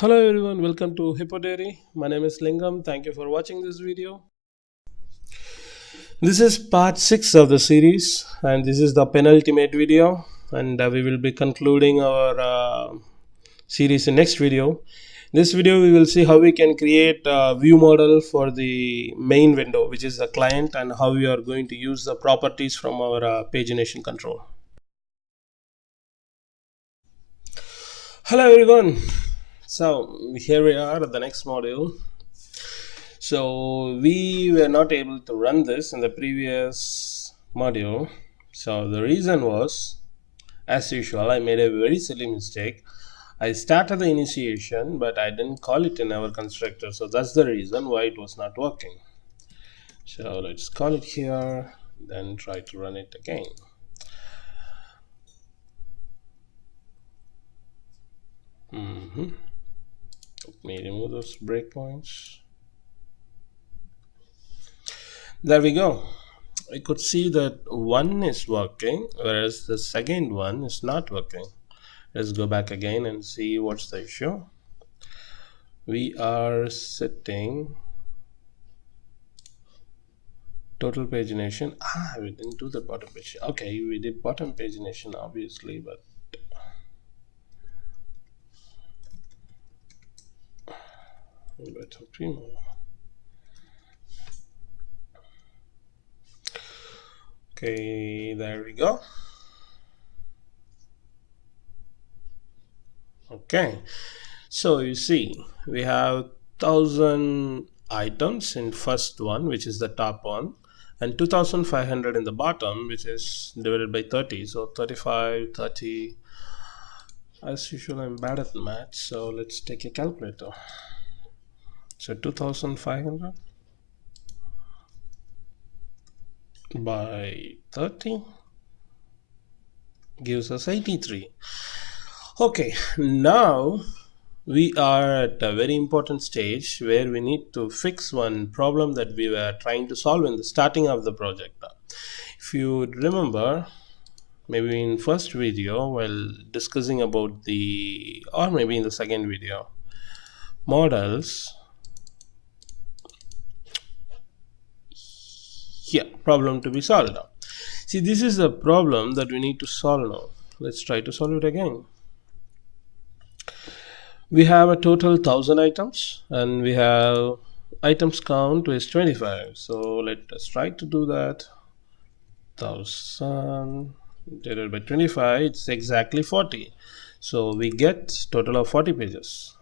Hello everyone, welcome to Hippo Dairy. My name is Lingam. Thank you for watching this video. This is part 6 of the series, and this is the penultimate video. And we will be concluding our series in next video. This video we will see how we can create a view model for the main window, which is the client, and how we are going to use the properties from our pagination control. Hello everyone. So here we are at the next module. So we were not able to run this in the previous module. So the reason was, as usual, I made a very silly mistake. I started the initiation, but I didn't call it in our constructor. So that's the reason why it was not working. So let's call it here, then try to run it again. Let me remove those breakpoints. There we go. I could see that one is working, whereas the second one is not working. Let's go back again and see what's the issue. We are setting total pagination. We didn't do the bottom page. Okay, we did bottom pagination obviously, but primo. Okay, there we go. Okay, so you see we have 1000 items in first one, which is the top one, and 2500 in the bottom, which is divided by 30. So 35, 30. As usual, I'm bad at math, so let's take a calculator. So 2500 by 30 gives us 83. Okay, now we are at a very important stage where we need to fix one problem that we were trying to solve in the starting of the project. If you remember, maybe in first video while discussing about the, or maybe in the second video, models, here, problem to be solved now. See, this is a problem that we need to solve now. Let's try to solve it again. We have a total 1000 items and we have items count is 25. So let us try to do that. 1000 divided by 25, it's exactly 40. So we get total of 40 pages.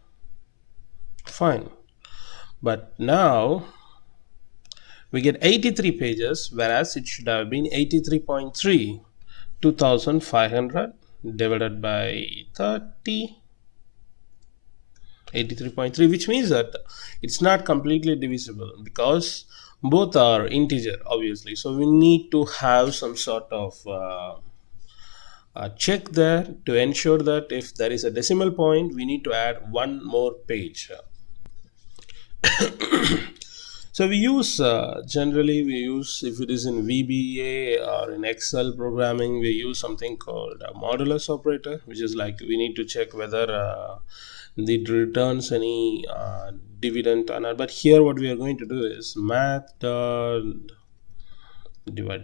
Fine. But now we get 83 pages, whereas it should have been 83.3. 2500 divided by 30, 83.3, which means that it's not completely divisible because both are integer obviously. So we need to have some sort of check there to ensure that if there is a decimal point, we need to add one more page. So we use generally we use, if it is in VBA or in Excel programming, we use something called a modulus operator, which is like we need to check whether it returns any dividend or not. But here what we are going to do is math divide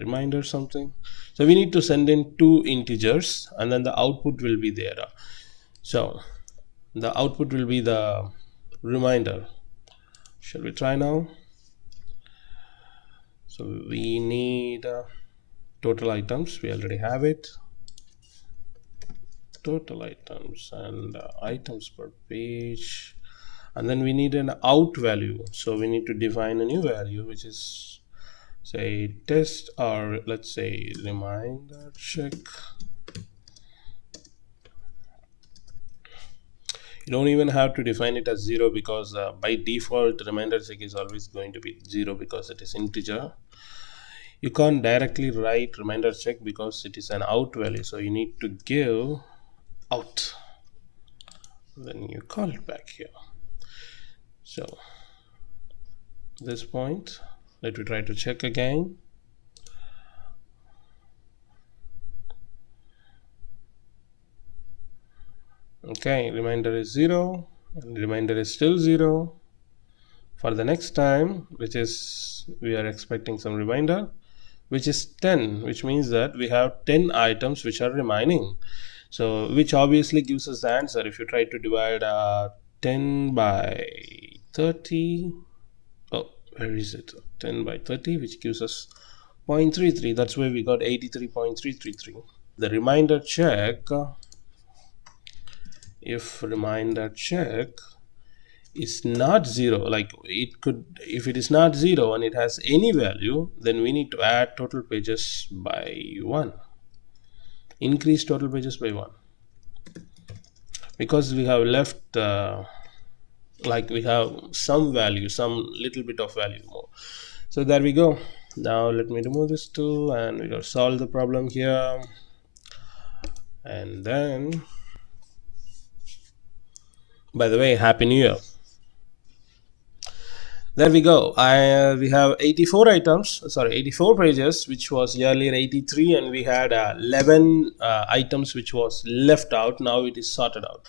reminder something. So we need to send in two integers and then the output will be there. So the output will be the reminder. Shall we try now? So we need total items, we already have it, total items and items per page, and then we need an out value. So we need to define a new value, which is say test, or let's say reminder check. You don't even have to define it as 0 because by default reminder check is always going to be 0 because it is integer. You can't directly write reminder check because it is an out value, so you need to give out, then you call it back here. So this point, let me try to check again. Okay, reminder is 0, and reminder is still 0. For the next time, which is we are expecting some reminder, which is 10, which means that we have 10 items which are remaining. So which obviously gives us the answer. If you try to divide 10 by 30, oh, where is it? 10 by 30, which gives us 0.33. That's why we got 83.333. The reminder check, if reminder check is not 0, like it could, if it is not 0 and it has any value, then we need to add total pages by 1, increase total pages by 1, because we have left like we have some value, some little bit of value more. So there we go. Now let me remove this too, and we will solve the problem here. And then, by the way, happy new year. There we go. We have 84 items, sorry, 84 pages, which was earlier 83, and we had 11 items which was left out. Now it is sorted out.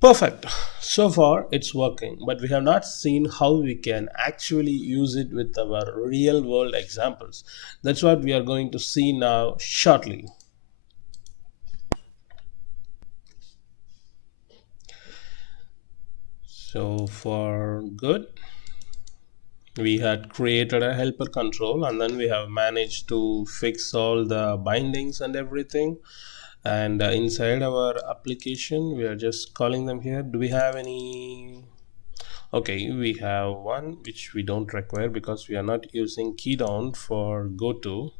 Perfect. So far it's working, but we have not seen how we can actually use it with our real world examples. That's what we are going to see now shortly. So for good, we had created a helper control, and then we have managed to fix all the bindings and everything. And inside our application, we are just calling them here. Do we have any? Okay, we have one which we don't require because we are not using key down for goto.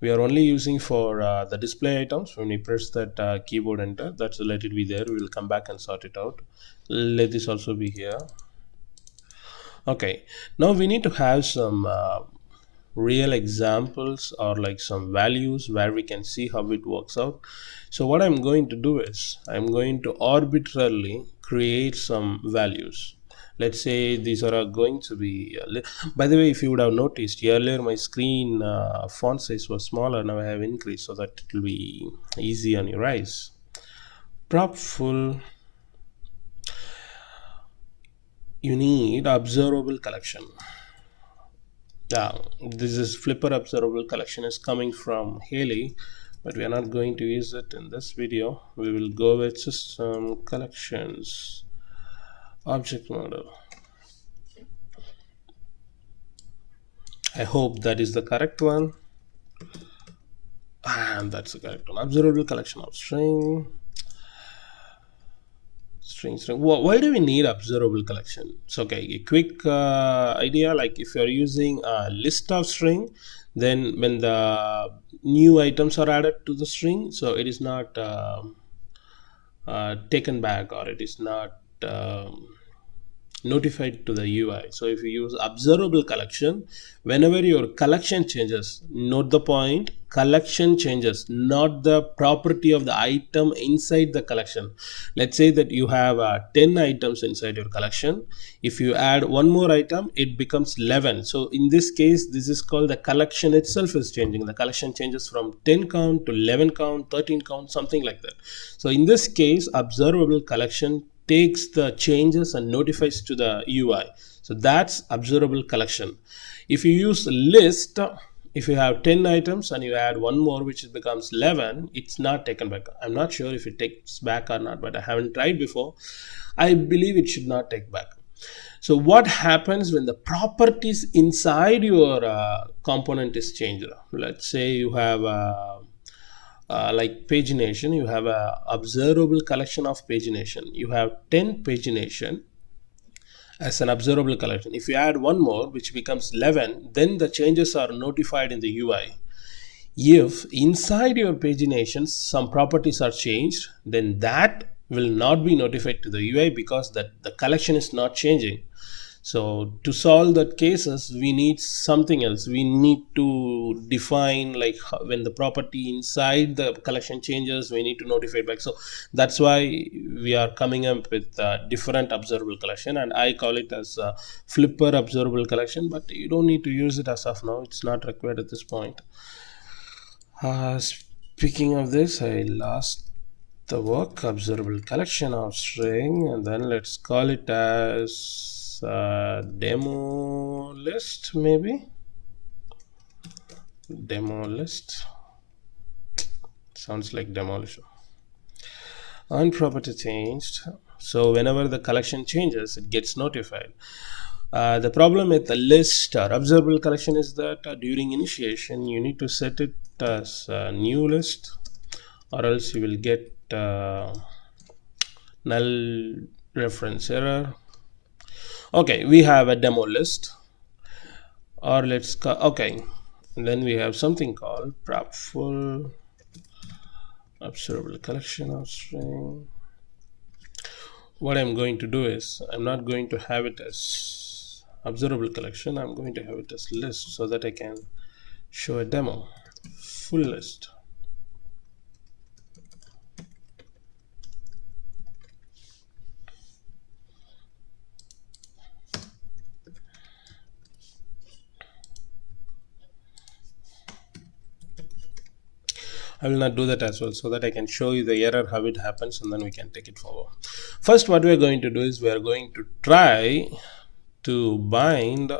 We are only using for the display items. When we press that keyboard enter, that's let it be there. We will come back and sort it out. Let this also be here. Okay, now we need to have some real examples or like some values where we can see how it works out. So what I'm going to do is I'm going to arbitrarily create some values. Let's say these are going to be by the way, if you would have noticed earlier, my screen font size was smaller. Now I have increased so that it will be easy on your eyes. Prop full, you need observable collection. This is Flipper Observable Collection is coming from Haley, but we are not going to use it in this video. We will go with System Collections Object Model. I hope that is the correct one. And that's the correct one. Observable Collection of String. String. Why do we need observable collection? So okay, a quick idea, like if you're using a list of string, then when the new items are added to the string, so it is not taken back, or it is not notified to the UI. So if you use observable collection, whenever your collection changes, note the point, collection changes, not the property of the item inside the collection. Let's say that you have 10 items inside your collection. If you add one more item, it becomes 11. So in this case, this is called the collection itself is changing. The collection changes from 10 count to 11 count, 13 count, something like that. So in this case, observable collection takes the changes and notifies to the UI. So that's observable collection. If you use list, if you have 10 items and you add one more which becomes 11, it's not taken back. I'm not sure if it takes back or not, but I haven't tried before. I believe it should not take back. So what happens when the properties inside your component is changed? Let's say you have like pagination, you have a observable collection of pagination. You have 10 pagination as an observable collection. If you add one more, which becomes 11, then the changes are notified in the UI. If inside your pagination some properties are changed, then that will not be notified to the UI because that the collection is not changing. So to solve that cases, we need something else. We need to define like when the property inside the collection changes, we need to notify back. So that's why we are coming up with different observable collection, and I call it as Flipper observable collection, but you don't need to use it as of now. It's not required at this point. Speaking of this, I lost the work observable collection of string, and then let's call it as demo list, maybe demo list sounds like demolition. On property changed, so whenever the collection changes it gets notified. The problem with the list or observable collection is that during initiation you need to set it as a new list, or else you will get null reference error. Okay, we have a demo list, or okay, and then we have something called prop full observable collection of string. What I'm going to do is I'm not going to have it as observable collection, I'm going to have it as list so that I can show a demo full list. I will not do that as well so that I can show you the error how it happens, and then we can take it forward. First what we are going to do is we are going to try to bind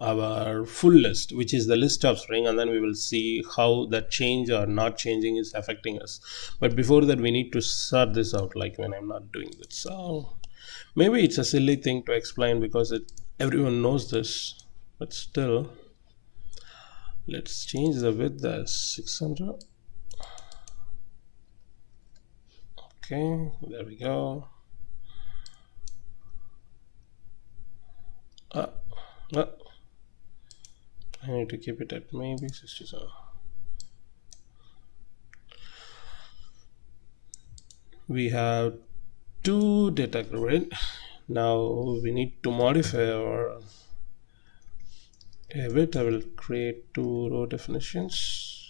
our full list, which is the list of string, and then we will see how that change or not changing is affecting us. But before that we need to sort this out, like when I'm not doing this. So maybe it's a silly thing to explain because everyone knows this, but still let's change the width as 600. Okay, there we go. uh, uh, I need to keep it at maybe 67. We have two data grid. Now we need to modify our bit. I will create two row definitions.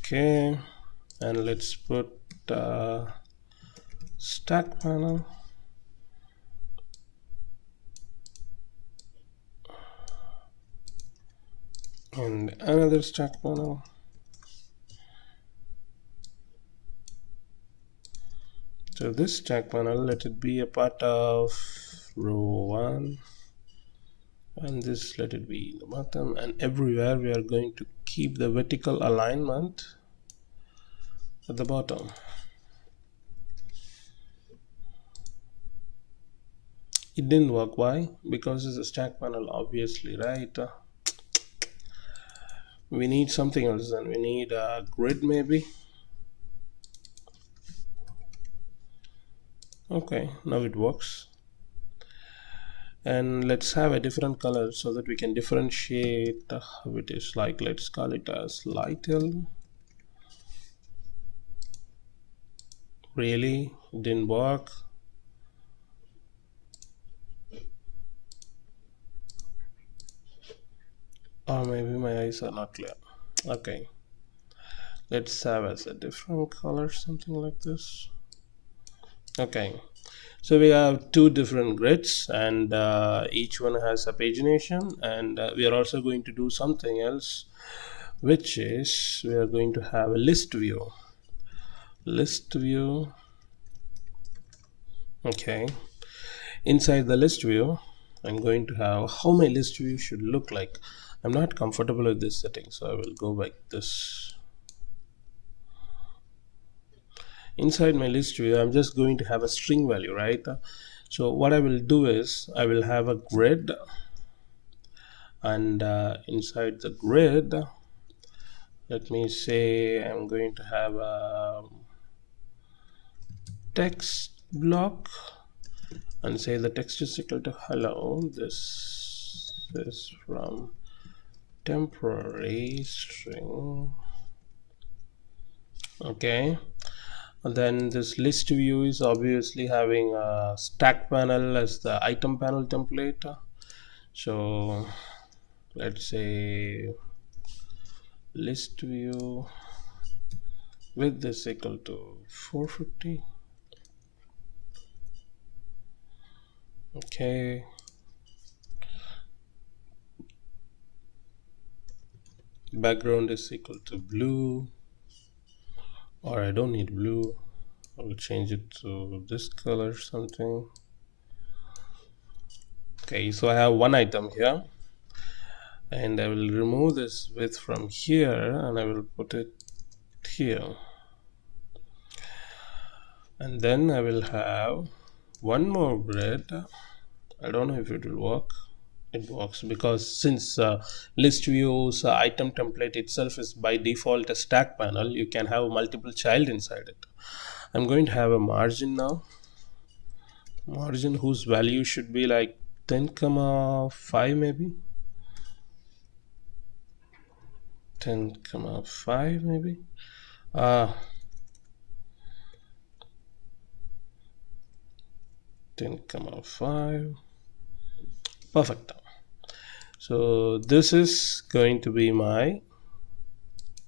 Okay, and let's put stack panel, and another stack panel. So this stack panel, let it be a part of row 1, and this let it be the bottom, and everywhere we are going to keep the vertical alignment at the bottom. It didn't work. Why? Because it's a stack panel, obviously, right? We need something else, and we need a grid maybe. Okay, now it works. And let's have a different color so that we can differentiate how it is. Like, let's call it as lightel. Really? It didn't work. Or maybe my eyes are not clear. Okay, let's have as a different color, something like this. Okay, so we have two different grids, and each one has a pagination, and we are also going to do something else, which is we are going to have a list view. Okay, inside the list view I'm going to have how my list view should look like. I'm not comfortable with this setting, so I will go like this. Inside my list view I'm just going to have a string value, right? So what I will do is I will have a grid, and inside the grid, let me say I'm going to have a text block, and say the text is equal to hello, this is from temporary string. Okay, and then this list view is obviously having a stack panel as the item panel template. So let's say list view with this equal to 450. Okay, background is equal to blue, or I don't need blue. I will change it to this color something. Okay, so I have one item here, and I will remove this width from here and I will put it here, and then I will have one more grid. I don't know if it will work. It works because since list views item template itself is by default a stack panel, you can have multiple child inside it. I'm going to have a margin now, margin whose value should be like 10,5 maybe, 10,5 maybe. 10,5. Perfect. So this is going to be my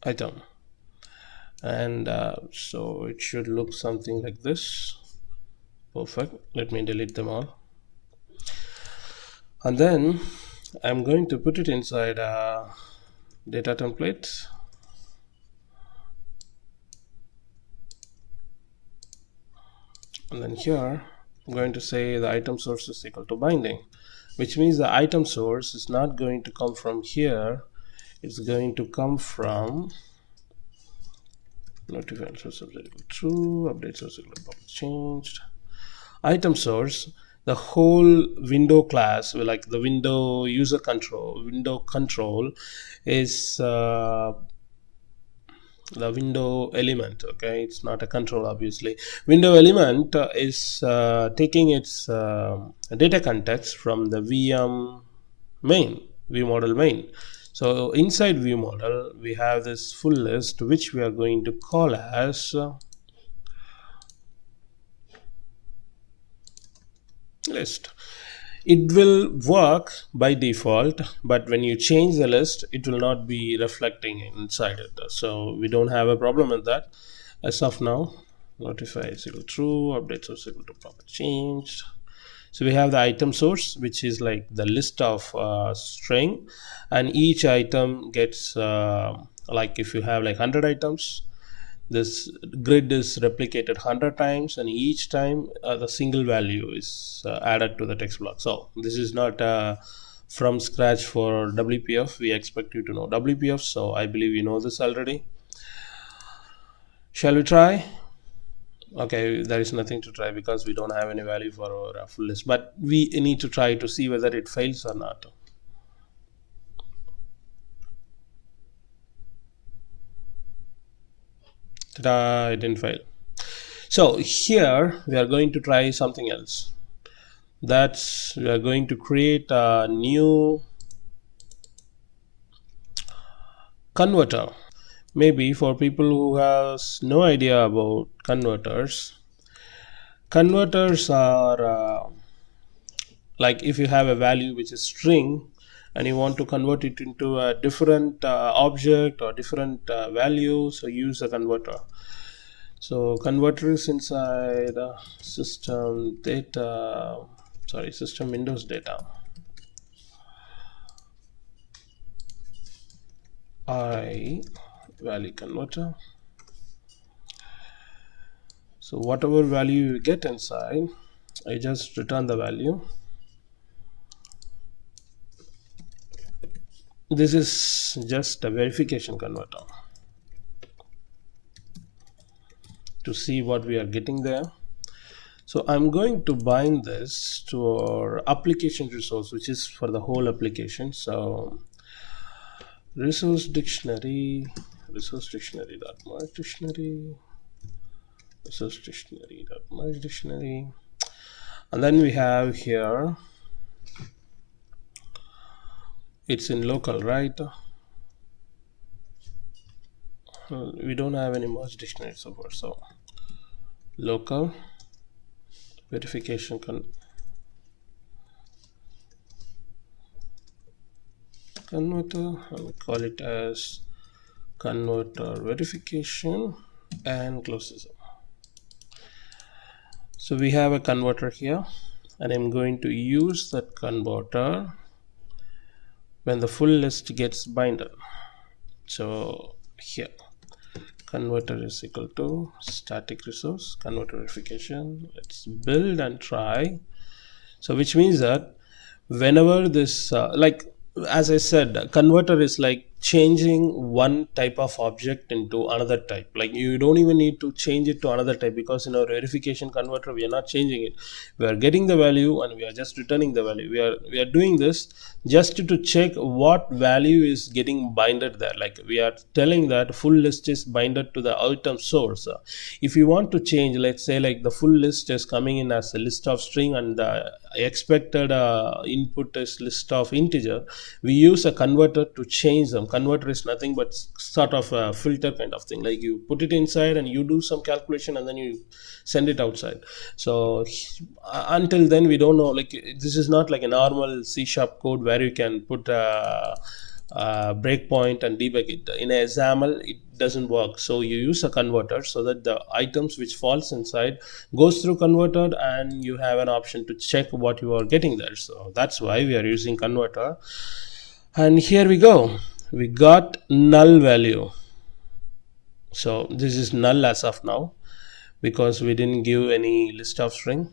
item, and so it should look something like this. Perfect. Let me delete them all, and then I'm going to put it inside a data template, and then here I'm going to say the item source is equal to binding, which means the item source is not going to come from here, it's going to come from notify source of true, update source changed, item source. The whole window class, like the window user control, window control is the window element. Okay, it's not a control obviously. Window element is taking its data context from the VM main, view-model main. So inside view-model we have this full list which we are going to call as list. It will work by default, but when you change the list it will not be reflecting inside it, so we don't have a problem with that as of now. Notify is equal to true, update source equal to proper changed. So we have the item source, which is like the list of string, and each item gets like if you have like 100 items, this grid is replicated 100 times, and each time the single value is added to the text block. So this is not from scratch for WPF. We expect you to know WPF, so I believe you know this already. Shall we try? Okay, there is nothing to try because we don't have any value for our full list, but we need to try to see whether it fails or not. Ta-da, it didn't fail. So here we are going to try something else. That's we are going to create a new converter. Maybe for people who has no idea about converters, converters are like if you have a value which is string and you want to convert it into a different object or different value, so use a converter. So converter is inside system data, sorry, system Windows data. I value converter. So whatever value you get inside, I just return the value. This is just a verification converter to see what we are getting there. So I'm going to bind this to our application resource, which is for the whole application. So resource dictionary, resource dictionary dot merge dictionary, resource dictionary dot merge dictionary, and then we have here, it's in local, right? We don't have any merge dictionary so far, so local verification converter, and call it as converter verification and close this up. So we have a converter here, and I'm going to use that converter when the full list gets binded. So here converter is equal to static resource converter verification. Let's build and try. So which means that whenever this like as I said, converter is like changing one type of object into another type. Like you don't even need to change it to another type, because in our verification converter we are not changing it. We are getting the value and we are just returning the value. We are doing this just to check what value is getting binded there. Like we are telling that full list is binded to the item source. If you want to change, let's say like the full list is coming in as a list of string and the expected input is list of integer, we use a converter to change them. Converter is nothing but sort of a filter kind of thing. Like you put it inside and you do some calculation and then you send it outside. So until then we don't know, like this is not like a normal C# code where you can put a breakpoint and debug it. In a XAML it doesn't work, so you use a converter so that the items which falls inside goes through converter and you have an option to check what you are getting there. So that's why we are using converter. And here we go, we got null value. So this is null as of now because we didn't give any list of string.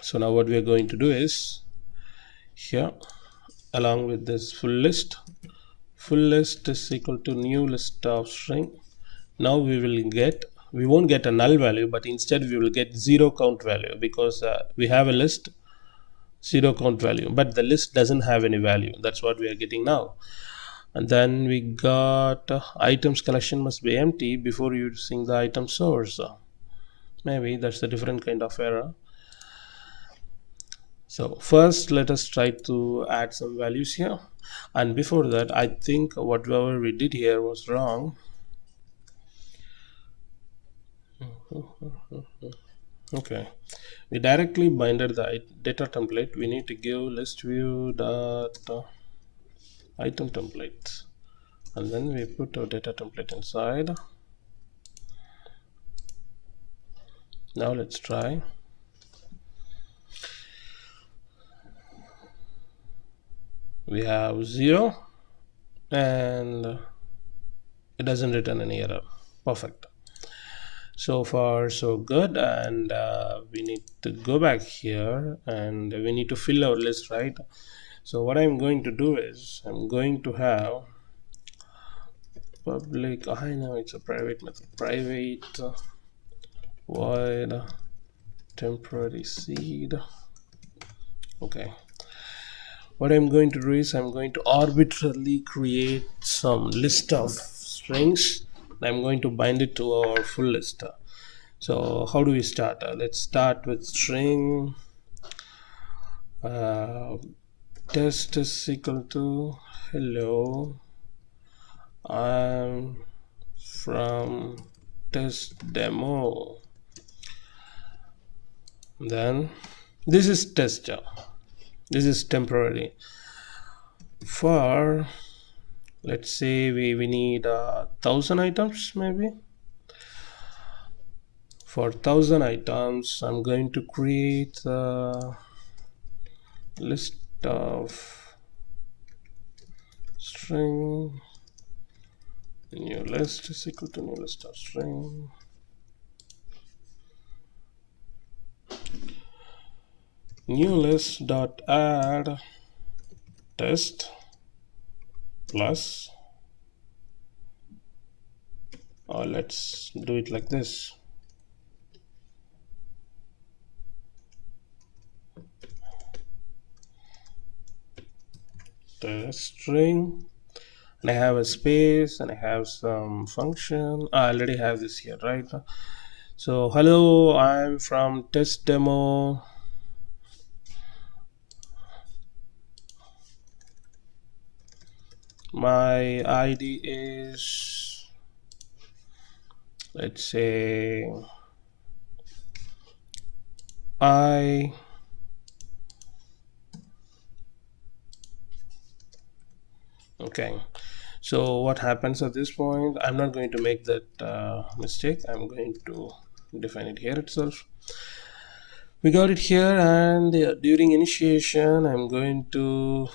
So now what we are going to do is here, along with this full list is equal to new list of string. Now we won't get a null value, but instead we will get zero count value, because we have a list zero count value, but the list doesn't have any value. That's what we are getting now. And then we got items collection must be empty before using the item source. Maybe that's a different kind of error. So first let us try to add some values here, and before that I think whatever we did here was wrong. Okay, we directly binded the data template. We need to give list view dot item template, and then we put our data template inside. Now let's try. We have 0 and it doesn't return any error. Perfect. So far so good. And we need to go back here and we need to fill our list, right? So what I'm going to do is I'm going to have public, I know it's a private method, private void temporary seed. Okay, what I'm going to do is I'm going to arbitrarily create some list of strings. I'm going to bind it to our full list. So how do we start? Let's start with string test is equal to hello, I'm from test demo. Then this is test, this is temporary. For let's say we need 1,000 items. Maybe for 1,000 items I'm going to create a list of string new list is equal to new list of string new list dot add test plus, or let's do it like this, test string, and I have a space and I have some function. I already have this here, right? So hello, I'm from test demo. My ID is, let's say, I okay. So what happens at this point, I'm not going to make that mistake. I'm going to define it here itself. We got it here, and during initiation I'm going to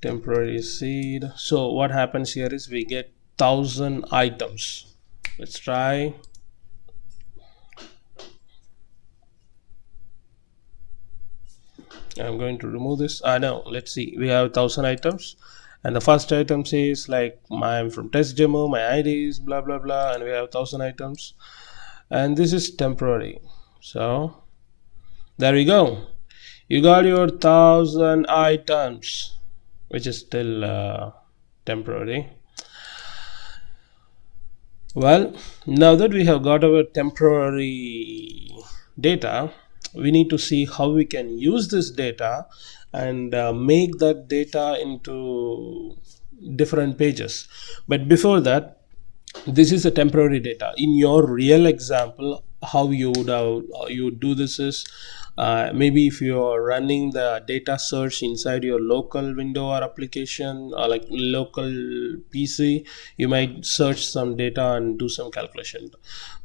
temporary seed. So what happens here is we get 1000 items. Let's try. I'm going to remove this. No, let's see. We have 1000 items, and the first item says like I'm from test demo, my ID is blah blah blah, and we have 1000 items, and this is temporary. So there we go. You got your 1000 items, which is still temporary. Well, now that we have got our temporary data, we need to see how we can use this data and make that data into different pages. But before that, this is a temporary data. In your real example, how you would do this is maybe if you are running the data search inside your local window or application or like local PC, you might search some data and do some calculation.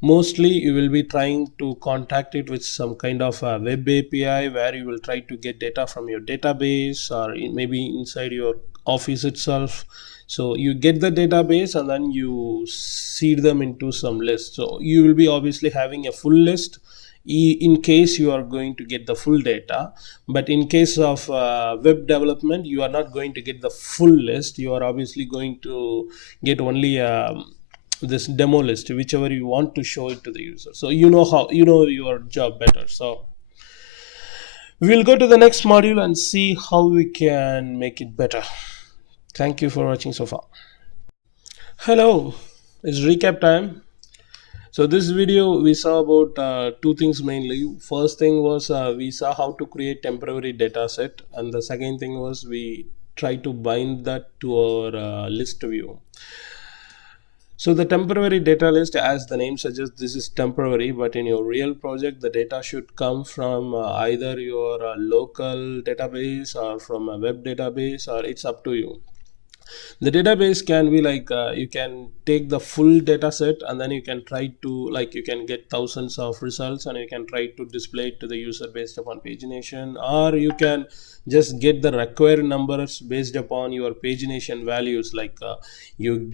Mostly you will be trying to contact it with some kind of a web API where you will try to get data from your database or maybe inside your office itself. So you get the database and then you seed them into some list. So you will be obviously having a full list in case you are going to get the full data, but in case of web development you are not going to get the full list. You are obviously going to get only this demo list, whichever you want to show it to the user. So you know your job better. So we'll go to the next module and see how we can make it better. Thank you for watching so far. Hello, it's recap time. So this video we saw about two things mainly. First thing was we saw how to create temporary data set, and the second thing was we try to bind that to our list view. So the temporary data list, as the name suggests, this is temporary, but in your real project the data should come from either your local database or from a web database, or it's up to you. The database can be like you can take the full data set and then you can try to, like, you can get thousands of results and you can try to display it to the user based upon pagination, or you can just get the required numbers based upon your pagination values. Like you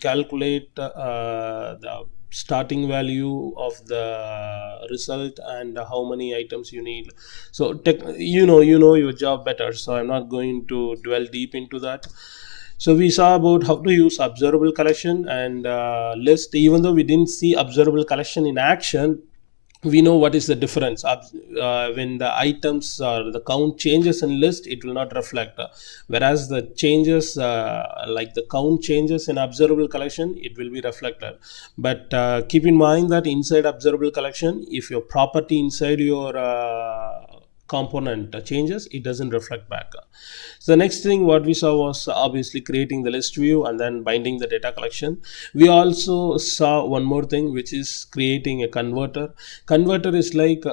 calculate the starting value of the result and how many items you need. So you know your job better, so I'm not going to dwell deep into that. So we saw about how to use observable collection and list. Even though we didn't see observable collection in action, we know what is the difference. When the items or the count changes in list, it will not reflect, whereas the changes like the count changes in observable collection, it will be reflected. But keep in mind that inside observable collection, if your property inside your component changes, it doesn't reflect back. So the next thing what we saw was obviously creating the list view and then binding the data collection. We also saw one more thing, which is creating a converter. Converter is like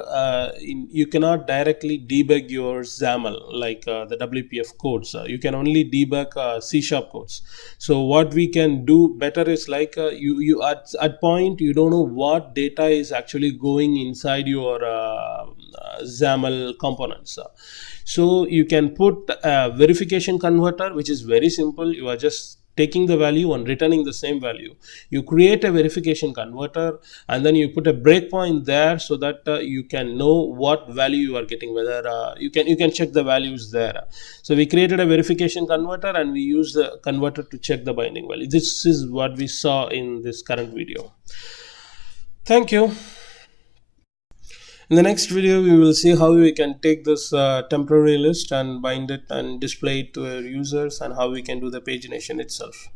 you cannot directly debug your XAML like the WPF codes. You can only debug C# codes. So what we can do better is like you at point you don't know what data is actually going inside your XAML components. So you can put a verification converter, which is very simple. You are just taking the value and returning the same value. You create a verification converter and then you put a breakpoint there so that you can know what value you are getting, whether you can check the values there. So we created a verification converter and we use the converter to check the binding value. This is what we saw in this current video. Thank you. In the next video, we will see how we can take this temporary list and bind it and display it to our users, and how we can do the pagination itself.